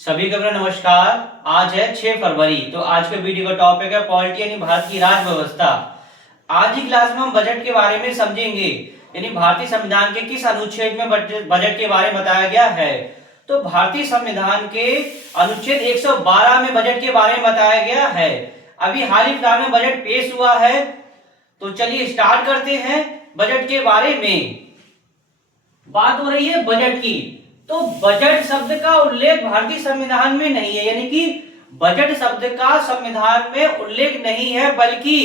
सभी को मेरा नमस्कार। आज है 6 फरवरी। तो आज के वीडियो का टॉपिक है पॉलिटी यानी भारत की राज व्यवस्था। आज की क्लास में हम बजट के बारे में समझेंगे, यानी भारतीय संविधान के किस अनुच्छेद में बजट के बारे में बताया गया है। तो भारतीय संविधान के अनुच्छेद 112 में बजट के बारे में बताया गया है। अभी हाल ही फिलहाल में बजट पेश हुआ है, तो चलिए स्टार्ट करते हैं बजट के बारे में। बात हो रही है बजट की, तो बजट शब्द का उल्लेख भारतीय संविधान में नहीं है, यानी कि बजट शब्द का संविधान में उल्लेख नहीं है, बल्कि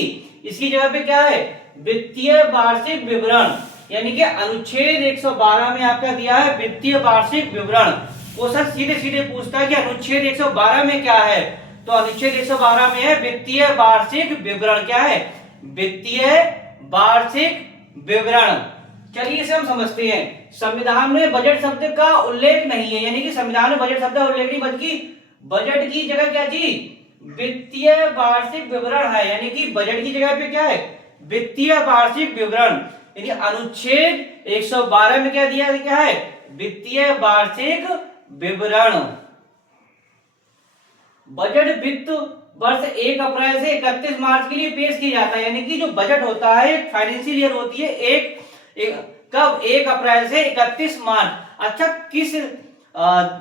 इसकी जगह पे क्या है, वित्तीय वार्षिक विवरण, यानी कि अनुच्छेद 112 में आपका दिया है वित्तीय वार्षिक विवरण। क्वेश्चन सीधे सीधे पूछता है कि अनुच्छेद 112 में क्या है, तो अनुच्छेद 112 में है वित्तीय वार्षिक विवरण। क्या है? वित्तीय वार्षिक विवरण। चलिए इसे हम समझते हैं। संविधान में बजट शब्द का उल्लेख नहीं है, यानी कि संविधान में बजट शब्द का उल्लेख नहीं, बल्कि बजट की जगह क्या चीज, वित्तीय वार्षिक विवरण है। यानी कि बजट की जगह पे क्या है, वित्तीय वार्षिक विवरण। यानी अनुच्छेद 112 में क्या दिया क्या है, वित्तीय वार्षिक विवरण। बजट वित्त वर्ष 1 अप्रैल से 31 मार्च के लिए पेश किया जाता है। यानी कि जो बजट होता है फाइनेंशियल ईयर होती है कब, 1 अप्रैल से 31 मार्च। अच्छा, किस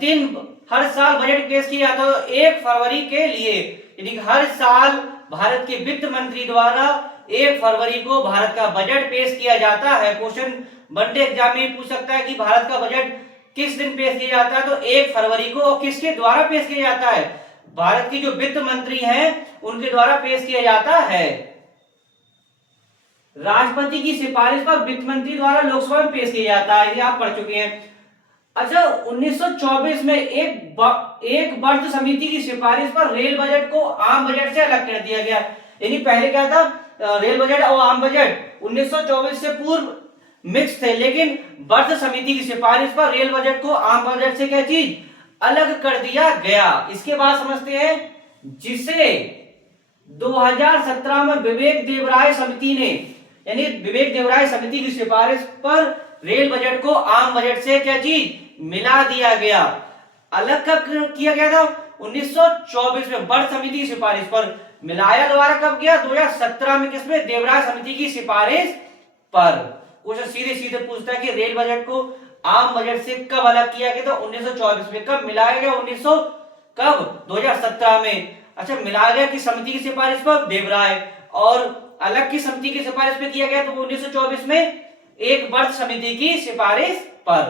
दिन हर साल बजट पेश किया जाता है? तो 1 फरवरी के लिए। यानी हर साल भारत के वित्त मंत्री द्वारा 1 फरवरी को भारत का बजट पेश किया जाता है। क्वेश्चन वनडे एग्जाम में पूछ सकता है कि भारत का बजट किस दिन पेश किया जाता है, तो 1 फरवरी को। और किसके द्वारा पेश किया जाता है? भारत की जो वित्त मंत्री हैं उनके द्वारा पेश किया जाता है। राष्ट्रपति की सिफारिश पर वित्त मंत्री द्वारा लोकसभा में पेश किया जाता है, ये आप पढ़ चुके हैं। अच्छा, 1924 में एक वर्ष समिति की सिफारिश पर रेल बजट को आम बजट से अलग कर दिया गया। यानी पहले क्या था, रेल बजट और आम बजट 1924 से पूर्व मिक्स थे, लेकिन वर्ष समिति की सिफारिश पर रेल बजट को आम बजट से क्या चीज अलग कर दिया गया। इसके बाद समझते हैं, जिसे 2017 में विवेक देवराय समिति ने, यानी विवेक देवराय समिति की सिफारिश पर रेल बजट को आम बजट से क्या चीज मिला दिया गया। अलग कब किया गया था? 1924 में वर्ष समिति की सिफारिश पर। मिलाया द्वारा कब गया? 2017 में। किसमें? देवराय समिति की सिफारिश पर। क्वेश्चन सीधे सीधे पूछता है कि रेल बजट को आम बजट से कब अलग किया गया? तो 1924 में। कब मिलाया गया? 2017 में। अच्छा, मिलाया गया कि समिति की सिफारिश पर? देवराय। और अलग की समिति की सिफारिश पे किया गया तो 1924 में एक वर्ष समिति की सिफारिश पर।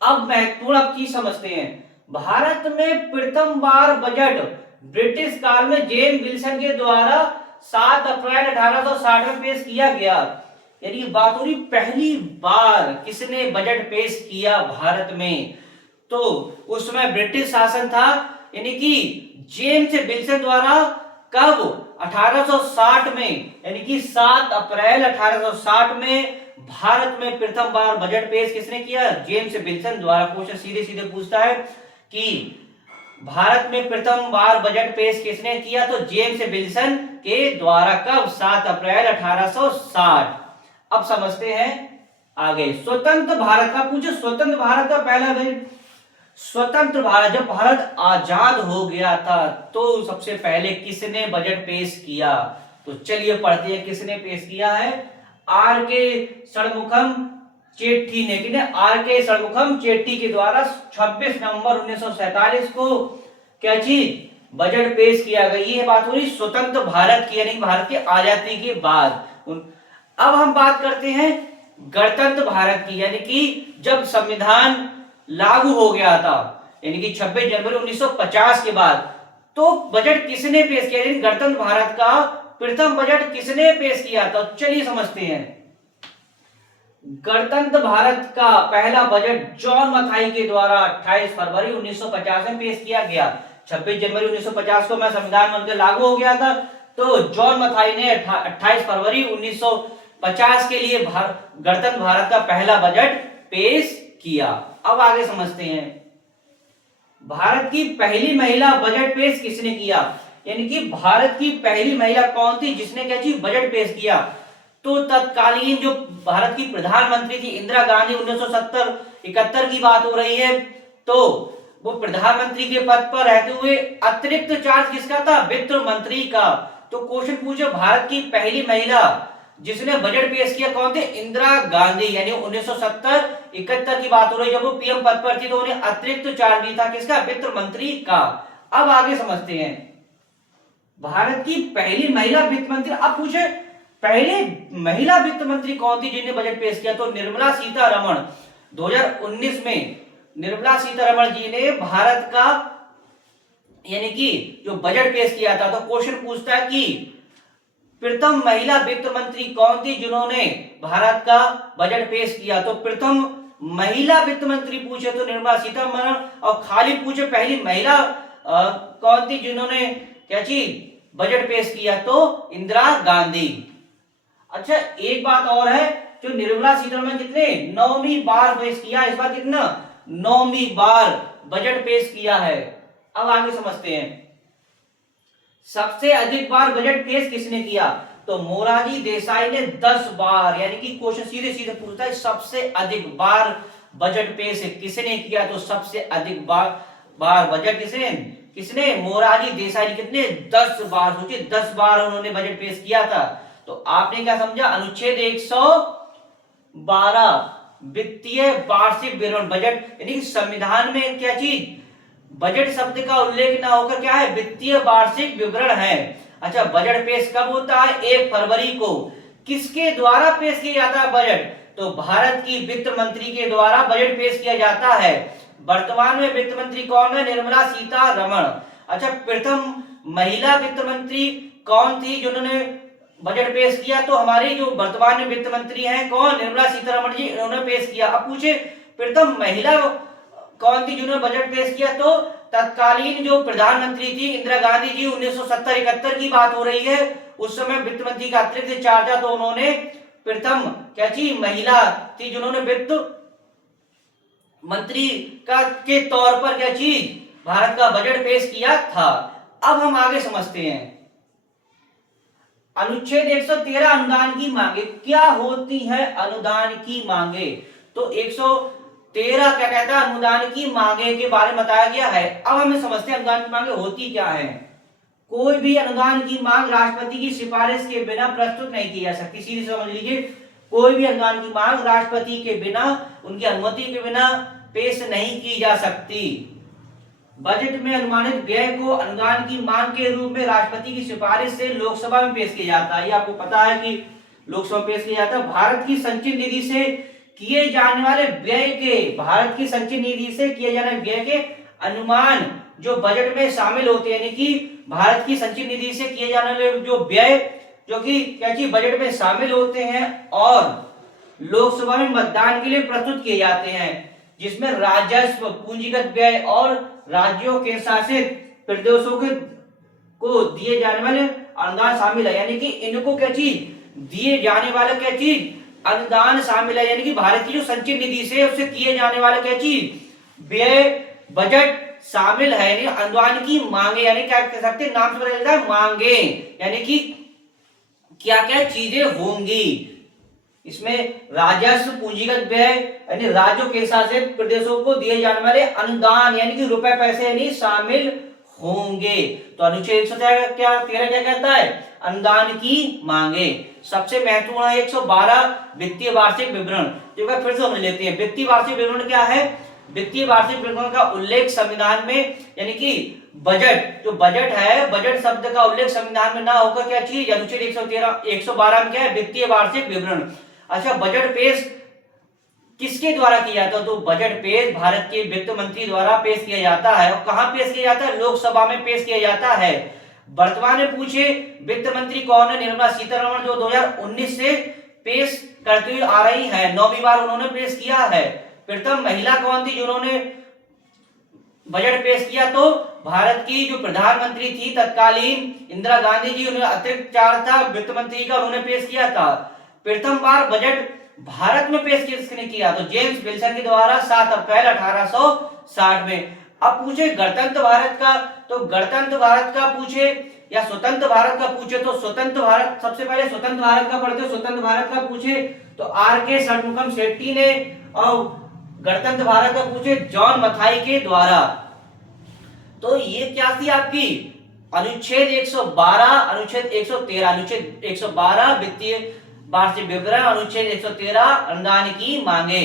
अब महत्वपूर्ण चीज समझते हैं। भारत में प्रथम बार बजट ब्रिटिश काल में जेम्स विल्सन के द्वारा 7 अप्रैल 1860 में पेश किया गया। यानी बात हो रही पहली बार किसने बजट पेश किया भारत में, तो उस समय ब्रिटिश शासन था। यानी कि जेम्स विल्सन द्वारा कब? 1860 में। यानी कि 7 अप्रैल 1860 में भारत में प्रथम बार बजट पेश किसने किया? जेम्स विल्सन द्वारा। क्वेश्चन सीधे सीधे पूछता है कि भारत में प्रथम बार बजट पेश किसने किया? तो जेम्स विल्सन के द्वारा। कब? 7 अप्रैल 1860। अब समझते हैं आगे। स्वतंत्र भारत का पूछे, स्वतंत्र भारत का पहला बजट। स्वतंत्र भारत, जब भारत आजाद हो गया था तो सबसे पहले किसने बजट पेश किया? तो चलिए पढ़ते हैं किसने पेश किया है। आर के षणमुखम चेट्टी ने। किने? आर के षणमुखम चेट्टी के द्वारा 26 नवंबर 1947 को क्या चीज बजट पेश किया गया। ये बात हो रही स्वतंत्र भारत की, यानी भारत की आजादी के बाद। अब हम बात करते हैं गणतंत्र भारत की, यानी कि जब संविधान लागू हो गया था, यानी कि 26 जनवरी 1950 के बाद। तो बजट किसने पेश किया? यानी गणतंत्र भारत का प्रथम बजट किसने पेश किया था? चलिए समझते हैं। गणतंत्र भारत का पहला बजट जॉन मथाई के द्वारा 28 फरवरी 1950 में पेश किया गया। 26 जनवरी 1950 को मैं संविधान बनकर लागू हो गया था, तो जॉन मथाई ने 28 फरवरी 1950 के लिए गणतंत्र भारत का पहला बजट पेश किया। अब आगे समझते हैं, भारत की पहली महिला बजट पेश किसने किया? यानी कि भारत की पहली महिला कौन थी जिसने क्या चीज बजट पेश किया? तो तत्कालीन जो भारत की प्रधानमंत्री थी इंदिरा गांधी, 1970-71 की बात हो रही है। तो वो प्रधानमंत्री के पद पर रहते हुए अतिरिक्त चार्ज किसका था? वित्त मंत्री का। तो क्वेश्चन पूछे भारत की पहली महिला जिसने बजट पेश किया कौन थे? इंदिरा गांधी। यानी 1970-71 की बात हो रही है, जब वो पीएम पद पर थी तो उन्हें अतिरिक्त चार्ज भी था किसका? वित्त मंत्री का। अब आगे समझते हैं भारत की पहली महिला वित्त मंत्री। अब पूछे पहले महिला वित्त मंत्री कौन थी जिन्हें बजट पेश किया? तो निर्मला सीतारमण। 2019 में निर्मला सीतारमण जी ने भारत का यानी कि जो बजट पेश किया था। तो क्वेश्चन पूछता है कि प्रथम महिला वित्त मंत्री कौन थी जिन्होंने भारत का बजट पेश किया? तो प्रथम महिला वित्त मंत्री पूछे तो निर्मला सीतारमण, और खाली पूछे पहली महिला कौन थी जिन्होंने क्या चीज बजट पेश किया? तो इंदिरा गांधी। अच्छा एक बात और है, जो निर्मला सीतारमण कितने 9वीं बार पेश किया, इस बार कितना 9वीं बार बजट पेश किया है। अब आगे समझते हैं सबसे अधिक बार बजट पेश किसने किया? तो मोरारजी देसाई ने 10 बार। यानी कि क्वेश्चन सीधे सीधे पूछता है सबसे अधिक बार बजट पेश किसने किया? तो सबसे अधिक बार बजट किसने मोरारजी देसाई ने कितने 10 बार। सोचिए 10 बार उन्होंने बजट पेश किया था। तो आपने क्या समझा? अनुच्छेद 112 वित्तीय वार्षिक विवरण बजट, यानी कि संविधान में क्या चीज बजट शब्द का उल्लेख ना होकर क्या है? वित्तीय वार्षिक विवरण है। अच्छा बजट पेश कब होता है? 1 फरवरी को। किसके द्वारा पेश किया जाता है बजट? तो भारत की वित्त मंत्री के द्वारा बजट पेश किया जाता है। वर्तमान में वित्त मंत्री कौन है? निर्मला सीतारमण। अच्छा प्रथम महिला वित्त मंत्री कौन थी जिन्होंने बजट पेश किया? तो हमारी जो वर्तमान में वित्त मंत्री हैं कौन? निर्मला सीतारमण जी, उन्होंने पेश किया। अब पूछे प्रथम महिला कौन थी जिन्होंने बजट पेश किया? तो तत्कालीन जो प्रधानमंत्री थी इंदिरा गांधी जी। 1970-71 की बात हो रही है, उस समय वित्त मंत्री का अतिरिक्त चार्ज था, तो उन्होंने प्रथम क्या चीज महिला थी जिन्होंने वित्त मंत्री का के तौर पर क्या चीज भारत का बजट पेश किया था। अब हम आगे समझते हैं अनुच्छेद 113 अनुदान की मांगे। क्या होती है अनुदान की मांगे? तो 113 क्या कहता है? अनुदान की मांगे के बारे में बताया गया है। अब हमें समझते हैं अनुदान की मांगे होती क्या है। कोई भी अनुदान की मांग राष्ट्रपति की सिफारिश के बिना प्रस्तुत नहीं की जा सकती। सीधे समझ लीजिए, कोई भी अनुदान की मांग राष्ट्रपति के बिना, उनकी अनुमति के बिना पेश नहीं की जा सकती। बजट में अनुमानित व्यय को अनुदान की मांग के रूप में राष्ट्रपति की सिफारिश से लोकसभा में पेश किया जाता है। ये आपको पता है कि लोकसभा में पेश किया जाता है। भारत की संचित निधि से किए जाने वाले व्यय के, भारत की संचित निधि से किए जाने वाले व्यय के अनुमान जो बजट में शामिल होते हैं, यानी कि भारत की संचित निधि से किए जाने वाले जो व्यय जो कि क्या चीज बजट में शामिल होते हैं और लोकसभा में मतदान के लिए प्रस्तुत किए जाते हैं, जिसमें राजस्व, पूंजीगत व्यय और राज्यों के शासित प्रदेशों के को दिए जाने वाले अनुदान शामिल है। यानी कि इनको क्या चीज दिए जाने वाला क्या चीज अनुदान शामिल है। यानी कि भारत की जो संचित निधि से उससे किए जाने वाला क्या चीज व्यय बजट शामिल है। यानी अनुदान की मांगे, यानी क्या कह सकते हैं, नाम से पता चलता है मांगे, यानी कि क्या क्या चीजें होंगी इसमें। राजस्व, पूंजीगत व्यय, यानी राज्यों के शासित प्रदेशों को दिए जाने वाले अनुदान यानी कि रुपए पैसे यानी शामिल होंगे। तो अनुच्छेद 113 क्या कहता है? अनुदान की मांगे। सबसे महत्वपूर्ण है 112 वित्तीय वार्षिक विवरण। तो फिर से समझ लेते हैं वित्तीय वार्षिक विवरण क्या है। वित्तीय वार्षिक विवरण का उल्लेख संविधान में, यानी कि बजट, जो बजट है, बजट शब्द का उल्लेख संविधान में ना होकर क्या चीज अनुच्छेद 112 में क्या है? वित्तीय वार्षिक विवरण। अच्छा बजट पेश किसके द्वारा किया जाता है? तो बजट पेश भारत के वित्त मंत्री द्वारा पेश किया जाता है। और कहां पेश किया जाता है? लोकसभा में पेश किया जाता है। वर्तमान में पूछे वित्त मंत्री कौन है? निर्मला सीतारमण, जो 2019 से पेश करती हुई आ रही है, 9वीं बार उन्होंने पेश किया है। प्रथम महिला कौन थी जिन्होंने बजट पेश किया? तो भारत की जो प्रधानमंत्री थी तत्कालीन इंदिरा गांधी जी, उन्हें अतिरिक्त चार्ज था वित्त मंत्री का, उन्होंने पेश किया था। प्रथम बार बजट भारत में पेश किसने किया? तो जेम्स विल्सन के द्वारा 7 अप्रैल 1860 में। अब पूछे गणतंत्र भारत का, तो गणतंत्र भारत का पूछे या स्वतंत्र भारत का पूछे तो स्वतंत्र भारत, सबसे पहले स्वतंत्र भारत का पढ़ते। स्वतंत्र भारत का पूछे तो आर.के. षणमुगम शेट्टी ने, और गणतंत्र भारत का पूछे जॉन मथाई के द्वारा। तो ये क्या थी आपकी अनुच्छेद 112, अनुच्छेद 113, अनुच्छेद 112 वित्तीय वार्षिक विवरण, अनुच्छेद 113 अनुदान की मांगे।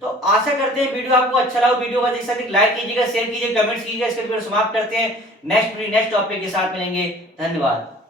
तो आशा करते हैं वीडियो आपको अच्छा लगा। वीडियो को अधिक से अधिक लाइक कीजिएगा, शेयर कीजिएगा, कमेंट्स कीजिएगा। इसके वीडियो समाप्त करते हैं। नेक्स्ट टॉपिक के साथ मिलेंगे। धन्यवाद।